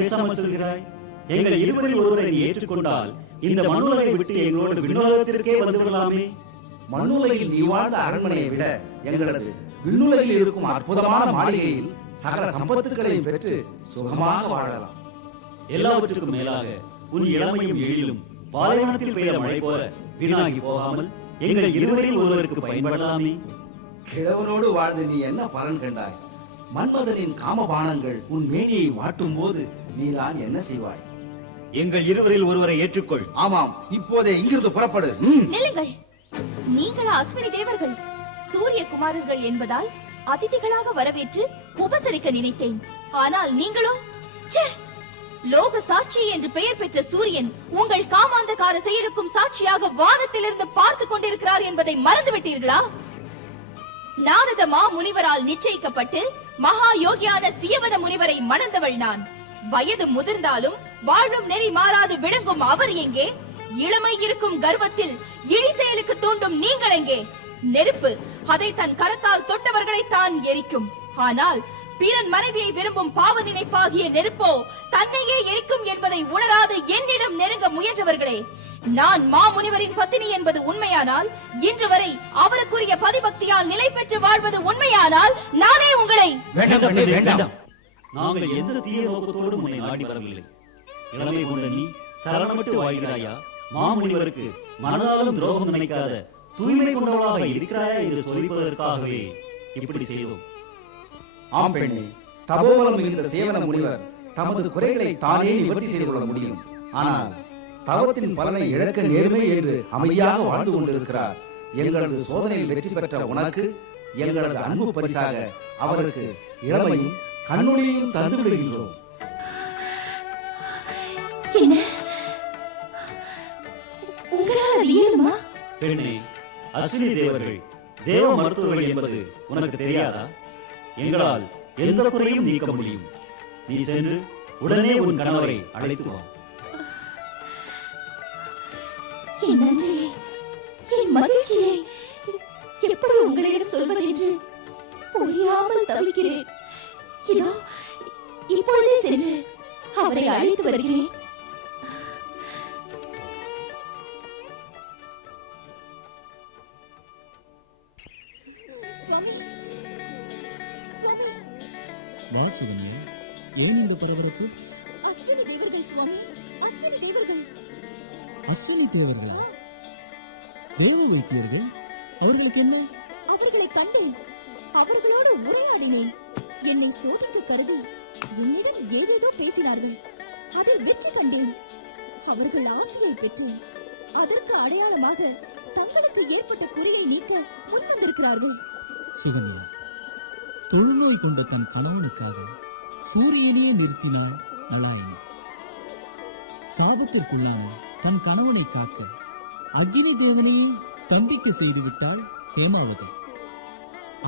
பேசாமல் சொல்கிறாய்? எங்கள் இருவரில் ஒருவரை நீ ஏற்றுக்கொண்டால் இந்த மண்ணுலகை விட்டு எங்களோடு விண்ணுலகத்திற்கே வந்து விடலாமே. மண்ணுலகில் நீ வாழ்ந்த அரண்மனையை விட எங்களது விண்ணுலகில் இருக்கும் அற்புதமான மாளிகையில் சகல சம்பத்துகளையும் பெற்று சுகமாக வாழலாம். எல்லாவற்றுக்கும் மேலாக உன் இளமையும் எழிலும் பாலைவனத்தில் பெய்த மழை போல வீணாகி போகாமல் எங்கள் இருவரில் ஒருவருக்கு பயன்படலாமே. கிழவனோடு வாழ்ந்து நீ என்ன பலன் கண்டாய்? மன்மதனின் காமபானங்கள் உன் மேனியை வாட்டும் போது நீதான் என்ன செய்வாய்? எங்கள் இருவரில் ஒருவரை ஏற்றுக்கொள். ஆமாம், இப்போதே இங்கிருந்து புறப்படு. நில்லுங்கள். நீங்களா அஸ்வினி தேவர்கள்? சூரிய குமாரர்கள் என்பதால் அதிதிகளாக வரவேற்று உபசரிக்க நினைத்தேன். ஆனால் நீங்களோ லோக சாட்சி என்று பெயர் பெற்ற சூரியன் உங்கள் காமாந்தகார செயலுக்கும் சாட்சியாக வானத்திலிருந்து பார்த்து கொண்டிருக்கிறார் என்பதை மறந்து விட்டீர்களா? நாரத மா முனிவரால் நிச்சயிக்கப்பட்டு மகா யோகியான சியவன முனிவரை மணந்தவள் நான். வயது முதிர்ந்தாலும் வாழும் நெறி மாறாது விளங்கும் அவர் எங்கே? இளமை இருக்கும் கர்வத்தில் இழி செயலுக்கு தூண்டும் நீங்கள் எங்கே? நெருப்பு அதை தன் கரத்தால் தொட்டவர்களை தான் எரிக்கும். ஆனால் பிறன் மனைவியை விரும்பும் பாவ நினைப்பாகிய நெருப்போ தன்னையே எரிக்கும் என்பதை உணராது என்னிடம் நெருங்க முயன்றவர்களே, நான் மாமுனிவரின் பத்தினி என்பது உண்மையானால், இன்று வரை அவருக்குரிய பதிபக்தியால் நிலை பெற்று வாழ்வது உண்மையானால், நானே உங்களை வேண்டாம். நாங்கள் எந்த தீய நோக்கத்தோடு உன்னை நாடி வரவில்லை. இளமை கொண்ட நீ சரணமிட்டு வாழ்கிறாயா? மாமுனிவருக்கு மனதாலும் துரோகம் நினைக்காத தூய்மை கொண்டவளாக இருக்கிறாயா என்று சோதிப்பதற்காகவே இப்படி செய்தோம். ஆம் பெண்ணே, தபோவலம் மிகுந்த சேவன முனிவர் தமது குறைகளை தானே நிவர்த்தி செய்து கொள்ள முடியும். ஆனால் தவத்தின் பலனை இழக்க நேர்மை என்று அமைதியாக வாழ்ந்து கொண்டிருக்கிறார். எங்களது சோதனையில் வெற்றி பெற்ற உனக்கு எங்களது அன்பு பரிசாக அவருக்கு இளமையும் கண்ணொளியையும் தந்து விடுகின்றோம். பெண்ணே, அஸ்வினி தேவர்கள் தேவ மருத்துவர்கள் என்பது உனக்கு தெரியாதா? எங்களால் எந்த குறையும் நீக்க முடியும். நீ சென்று உடனே உன் கணவரை அழைத்து வா. என் நன்றியை, என் மகிழ்ச்சியை எப்படி உங்களிடம் சொல்வது என்று புரியாமல் தவிக்கிறேன். இதோ இப்பொழுதே சென்று அவரை அழைத்து வருகிறேன். வாசுவனே, ஏன் இந்த பரபரப்பு? அஸ்வினி தேவர்கள் சுவாமி, அஸ்வினி தேவர்கள். அஸ்வினி தேவர்களா? தேவ வைத்தியர்கள்? அவர்களுக்கு என்ன? அவர்களை கண்டேன், அவர்களோடு உரையாடினேன். என்னை சோதித்து கருதி என்னிடம் ஏதேதோ பேசினார்கள். அதில் வெற்றி கண்டேன். அவர்கள் ஆசையை பெற்றேன். அதற்கு அடையாளமாக தங்களுக்கு ஏற்பட்ட குறையை நீக்க முன்வந்திருக்கிறார்கள். சுகன்யா, தொழுநோய் கொண்ட தன் கணவனுக்காக சூரியனையே நிறுத்தினாள் நலாயினி. சாபத்திற்குள்ளான தன் கணவனை காக்க அக்னி தேவனையே ஸ்தம்பிக்க செய்துவிட்டாள் ஹேமாவதி.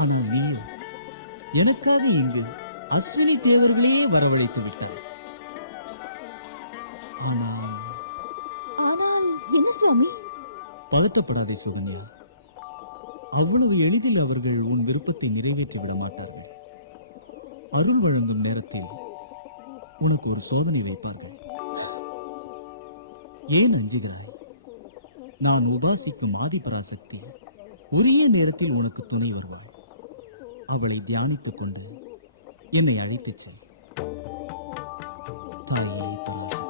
ஆனால் நீயோ எனக்காக இங்கு அஸ்வினி தேவர்களையே வரவழைத்து விட்டாள். ஆனால் என்ன சுவாமி? பதட்டப்படாதே சுகன்யா. அவ்வளவு எளிதில் அவர்கள் உன் விருப்பத்தை நிறைவேற்றி விட மாட்டார்கள். அருள் வழங்கும் நேரத்தில் உனக்கு ஒரு சோதனை வைப்பார்கள். ஏன் அஞ்சுகிறாய்? நான் உபாசிக்கும் ஆதிபராசக்தி உரிய நேரத்தில் உனக்கு துணை வருவாள். அவளை தியானித்துக் கொண்டு என்னை அழைத்துச் செல். தாயே பராசக்தி.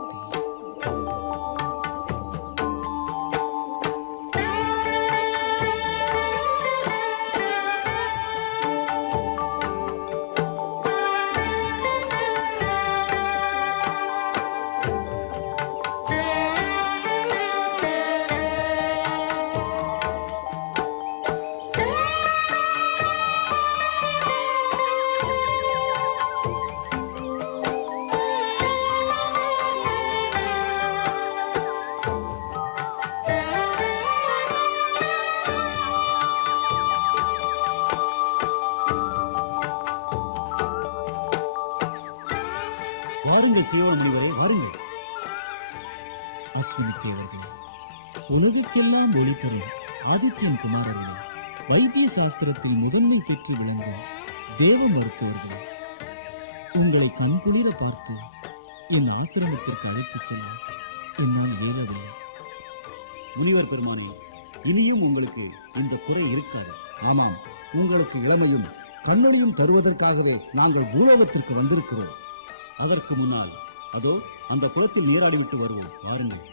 அஸ்வினி தேவர்கள் உலகுக்கெல்லாம் ஒளி தரும் ஆதித்யன் குமாரர்களே, வைத்திய சாஸ்திரத்தில் முதன்மை பெற்று விளங்கும் தேவ மருத்துவர்கள், உங்களை கண்குளிர பார்த்து என் ஆசிரமத்திற்கு அழைத்துச் செல்ல என்னால் இயலவில்லை. முனிவர் பெருமானே, இனியும் உங்களுக்கு இந்த குறை இருக்காது. ஆமாம், உங்களுக்கு இளமையும் கண்ணொளியும் தருவதற்காகவே நாங்கள் பூலோகத்திற்கு வந்திருக்கிறோம். அதற்கு முன்னால் அதோ அந்த குளத்தில் நீராடிவிட்டு வருவோம், வாருங்கள்.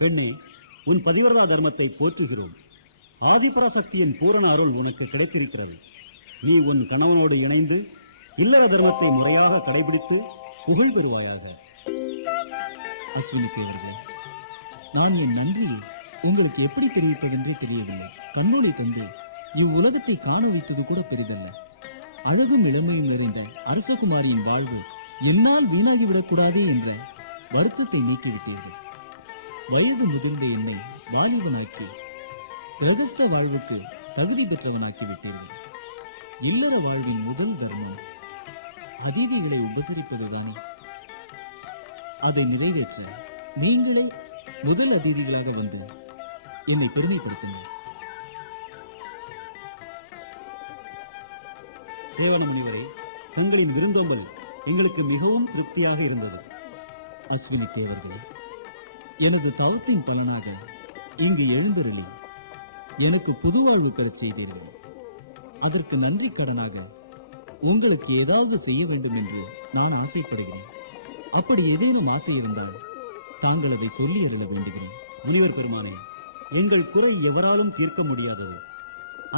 பெண்ணே, உன் பதிவிரதா தர்மத்தை போற்றுகிறோம். ஆதிபராசக்தியின் பூரண அருள் உனக்கு கிடைத்திருக்கிறது. நீ உன் கணவனோடு இணைந்து இல்லற தர்மத்தை முறையாக கடைபிடித்து புகழ் பெறுவாயாக. அஸ்வினி தேவர்களே, நான் என் நன்றியை உங்களுக்கு எப்படி தெரிவிப்பதென்றே தெரியவில்லை. கண்ணொளி தந்து இவ்வுலகத்தை காண வைத்தது கூட பெரிதல்ல. அழகும் இளமையும் நிறைந்த அரசகுமாரியின் வாழ்வு என்னால் வீணாகிவிடக்கூடாது என்ற வருத்தத்தை நீக்கிவிட்டீர்கள். வயது முதிர்ந்த என்னை வாலிபனாக்கி பிரகஸ்த வாழ்வுக்கு தகுதி பெற்றவனாக்கி விட்டீர்கள். இல்லற வாழ்வின் முதல் தர்மம் அதிதிகளை உபசரிப்பதுதானே. அதை நிறைவேற்ற நீங்களே முதல் அதிதிகளாக வந்து என்னை பெருமைப்படுத்துங்கள். சேவன முனிவரே, தங்களின் விருந்தோம்பல் எங்களுக்கு மிகவும் திருப்தியாக இருந்தது. அஸ்வினி தேவர்களே, எனது தவத்தின் பலனாக இங்கு எழுந்தருளி எனக்கு புதுவாழ்வு பெறச் செய்தீர்கள். அதற்கு நன்றி கடனாக உங்களுக்கு ஏதாவது செய்ய வேண்டும் என்று நான் ஆசைப்படுகிறேன். அப்படி ஏதேனும் ஆசை இருந்தால் தாங்கள் அதை சொல்லி அருள வேண்டுகிறேன். முனிவர் பெருமானே, எங்கள் குறை எவராலும் தீர்க்க முடியாதது.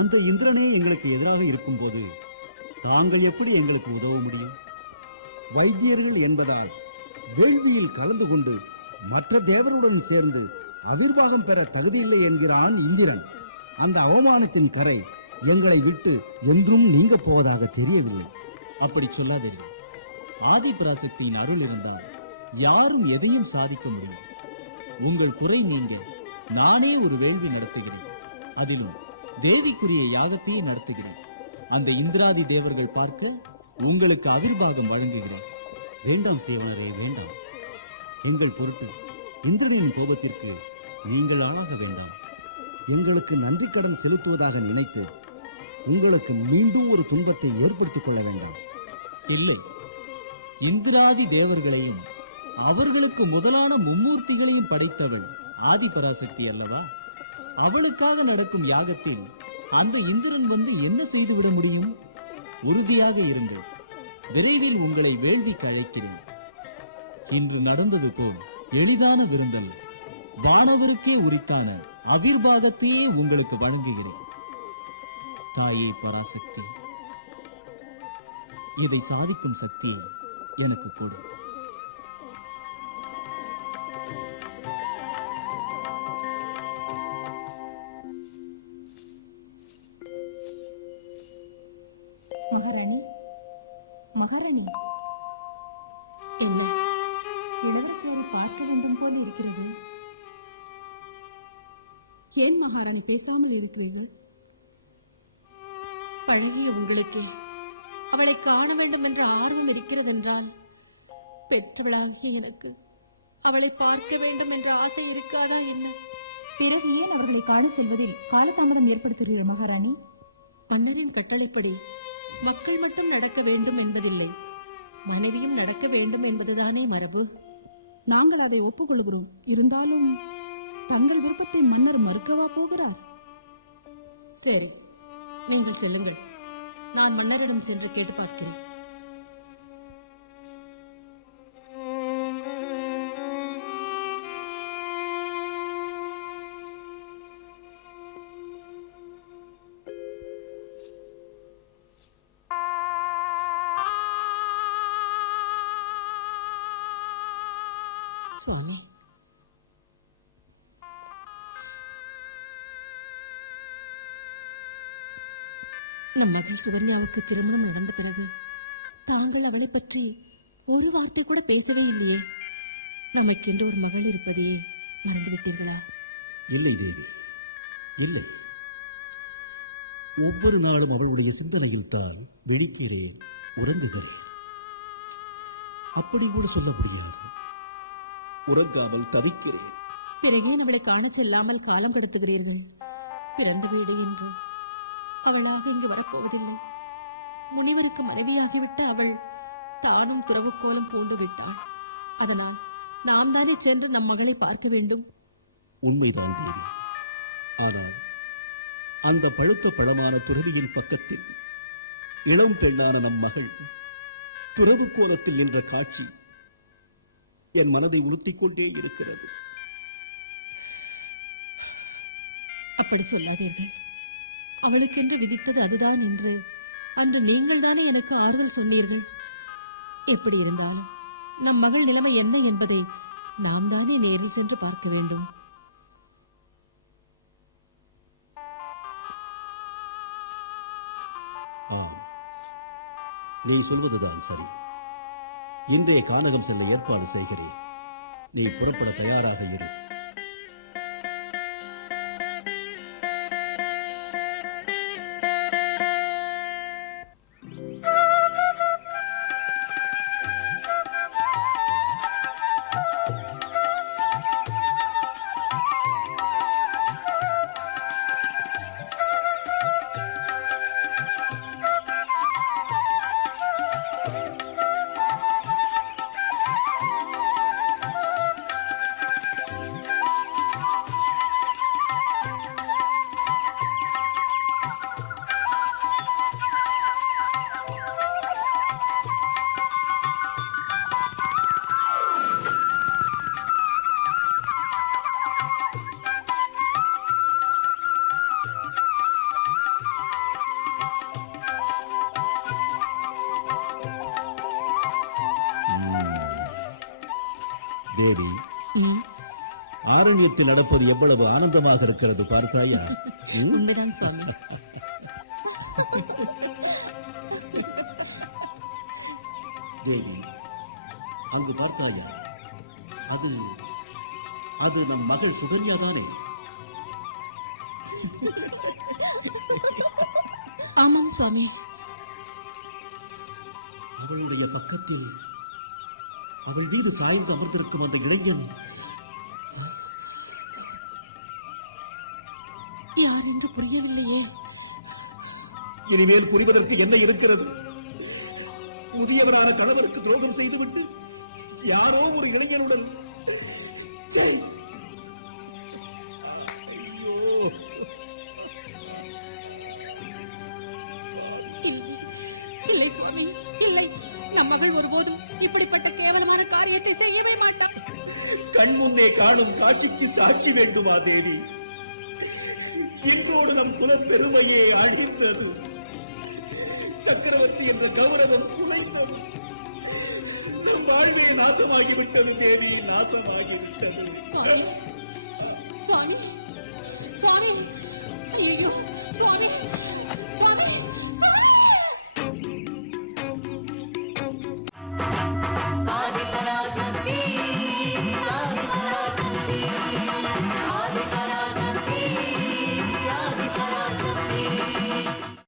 அந்த இந்திரனே எங்களுக்கு எதிராக இருக்கும் போது தாங்கள் எப்படி எங்களுக்கு உதவ முடியும்? வைத்தியர்கள் என்பதால் வேள்வியில் கலந்து கொண்டு மற்ற தேவருடன் சேர்ந்து அவிர்வாகம் பெற தகுதியில்லை என்கிறான் இந்திரன். அந்த அவமானத்தின் கரை எங்களை விட்டு என்றும் நீங்க போவதாக தெரியவில்லை. அப்படி சொல்லாதீர்கள். ஆதி பராசக்தியின் அருள் இருந்தால் யாரும் எதையும் சாதிக்க முடியும். உங்கள் குறை நீங்க நானே ஒரு வேள்வி நடத்துகிறேன். அதிலும் தேவிக்குரிய யாகத்தையே நடத்துகிறேன். அந்த இந்திராதி தேவர்கள் பார்க்க உங்களுக்கு அவிர்வாகம் வழங்குகிறேன். வேண்டாம் சேவனரே, வேண்டாம். எங்கள் பொறுப்பு இந்திரனின் கோபத்திற்கு நீங்கள் ஆளாக வேண்டாம். எங்களுக்கு நன்றி கடன் செலுத்துவதாக நினைத்து உங்களுக்கு மீண்டும் ஒரு துன்பத்தை ஏற்படுத்திக் கொள்ள வேண்டாம். இல்லை, இந்திராதி தேவர்களையும் அவர்களுக்கு முதலான மும்மூர்த்திகளையும் படைத்தவள் ஆதி பராசக்தி அல்லவா? அவளுக்காக நடக்கும் யாகத்தில் அந்த இந்திரன் வந்து என்ன செய்துவிட முடியும்? உறுதியாக இருந்து விரைவில் உங்களை வேள்விக்கு அழைக்கிறேன். இன்று நடந்தது போல் எளிதான விருந்தல், வானவருக்கே உரித்தான அவிர்வாகத்தையே உங்களுக்கு வழங்குகிறேன். தாயே பராசக்தி, இதை சாதிக்கும் சக்தியை எனக்கு கொடு. மகாராணி, மகாராணி, என்ன? இளவரசரை பார்க்க வேண்டும் போல இருக்கிறது. ஏன் மகாராணி பேசாமல் இருக்கிறீர்கள்? பழகிய உங்களுக்கு அவளை காண வேண்டும் என்ற ஆர்வம் இருக்கிறதென்றால், பெற்றவளாகிய எனக்கு அவளை பார்க்க வேண்டும் என்ற ஆசை இருக்காதா என்ன? பிறகு ஏன் அவர்களை காண செல்வதில் காலதாமதம் ஏற்படுத்துகிறீர்கள் மகாராணி? மன்னரின் கட்டளைப்படி மக்கள் மட்டும் நடக்க வேண்டும் என்பதில்லை, மனைவியும் நடக்க வேண்டும் என்பதுதானே மரபு. நாங்கள் அதை ஒப்புக்கொள்கிறோம். இருந்தாலும் தங்கள் விருப்பத்தை மன்னர் மறுக்கவா போகிறார்? சரி, நீங்கள் செல்லுங்கள். நான் மன்னரிடம் சென்று கேட்டு பார்க்கிறேன். சுவாமி, நம் மகள் சுகன்யாவுக்கு திருமணம் நடந்த பிறகு தாங்கள் அவளை பற்றி ஒரு வார்த்தை கூட பேசவே இல்லையே. நமக்கென்று ஒரு மகள் இருப்பதையே மறந்துவிட்டீர்களா? இல்லை தேவி, இல்லை. ஒவ்வொரு நாளும் அவளுடைய சிந்தனையில் தான் விழிக்கிறேன், உறங்குகிறேன். அப்படி கூட சொல்ல முடியாது. உறங்காமல் தவிக்கிறேன். பிறகே அவளை காணச் செல்லாமல் காலம் கடத்துகிறீர்கள். பிறந்த வீடு என்று அவளாக இங்கு வரப்போவதில்லை. முனிவருக்கு மனைவியாகிவிட்ட அவள் தானும் துறவுக்கோலம் பூண்டு விட்டாள். அதனால் நாம் தானே சென்று நம் மகளை பார்க்க வேண்டும். உண்மைதான் தேவி. ஆனால் அந்த பழுத்த பழமான துறவியின் பக்கத்தில் இளம் பெண்ணான நம் மகள் துறவு கோலத்தில் என்ற காட்சி என் மனதை உறுத்திக் கொண்டே இருக்கிறது. அப்படி சொல்லாதீர்கள். அவளுக்கென்று விதித்தது அதுதான் என்று அன்று நீங்கள் தானே எனக்கு ஆறுதல் சொன்னீர்கள். எப்படி இருந்தாலும் நம் மகள் நிலைமை என்ன என்பதை நாம் தானே நேரில் சென்று பார்க்க வேண்டும். ஆம், நீ சொல்வதுதான் சரி. இன்றைய கானகம் செல்ல ஏற்பாடு செய்கிறேன். நீ புறப்பட தயாராக இரு. தேவி, ம், ஆரண்யத்தில் நடப்பது எவ்வளவு ஆனந்தமாக இருக்கிறது பார்த்தாயா? உண்மைதான் சுவாமி. தேவி, அங்கு பார்த்தாயா? அது அது நம் மகள் சுகன்யா தானே? ஆமாம் சுவாமி. அவளுடைய பக்கத்தில் அவள் மீது சாய்ந்து அமர்ந்திருக்கும் அந்த இளைஞன் யார் என்று புரியவில்லையே. இனிமேல் புரிவதற்கு என்ன இருக்கிறது? முதியவரான கணவருக்கு துரோகம் செய்துவிட்டு யாரோ ஒரு இளைஞனுடன் ச்சே! ஐயோ! இல்லை, இல்லை சுவாமி, இல்லை. நம் மகள் ஒருபோதும் இப்படிப்பட்ட கேவலமான காரியத்தை செய்யவே மாட்டாள். கண் முன்னே காணும் காட்சிக்கு சாட்சி வேண்டுமா தேவி? இன்றோடு நம் குல பெருமையே அழிந்தது. சக்கரவர்த்தி என்ற கௌரவம் குலைந்தது. நம் வாழ்வே நாசமாகிவிட்டது தேவி, நாசமாகிவிட்டது. சுவாமி, சுவாமி, சுவாமி, ஐயோ, சுவாமி, சுவாமி, சுவாமி.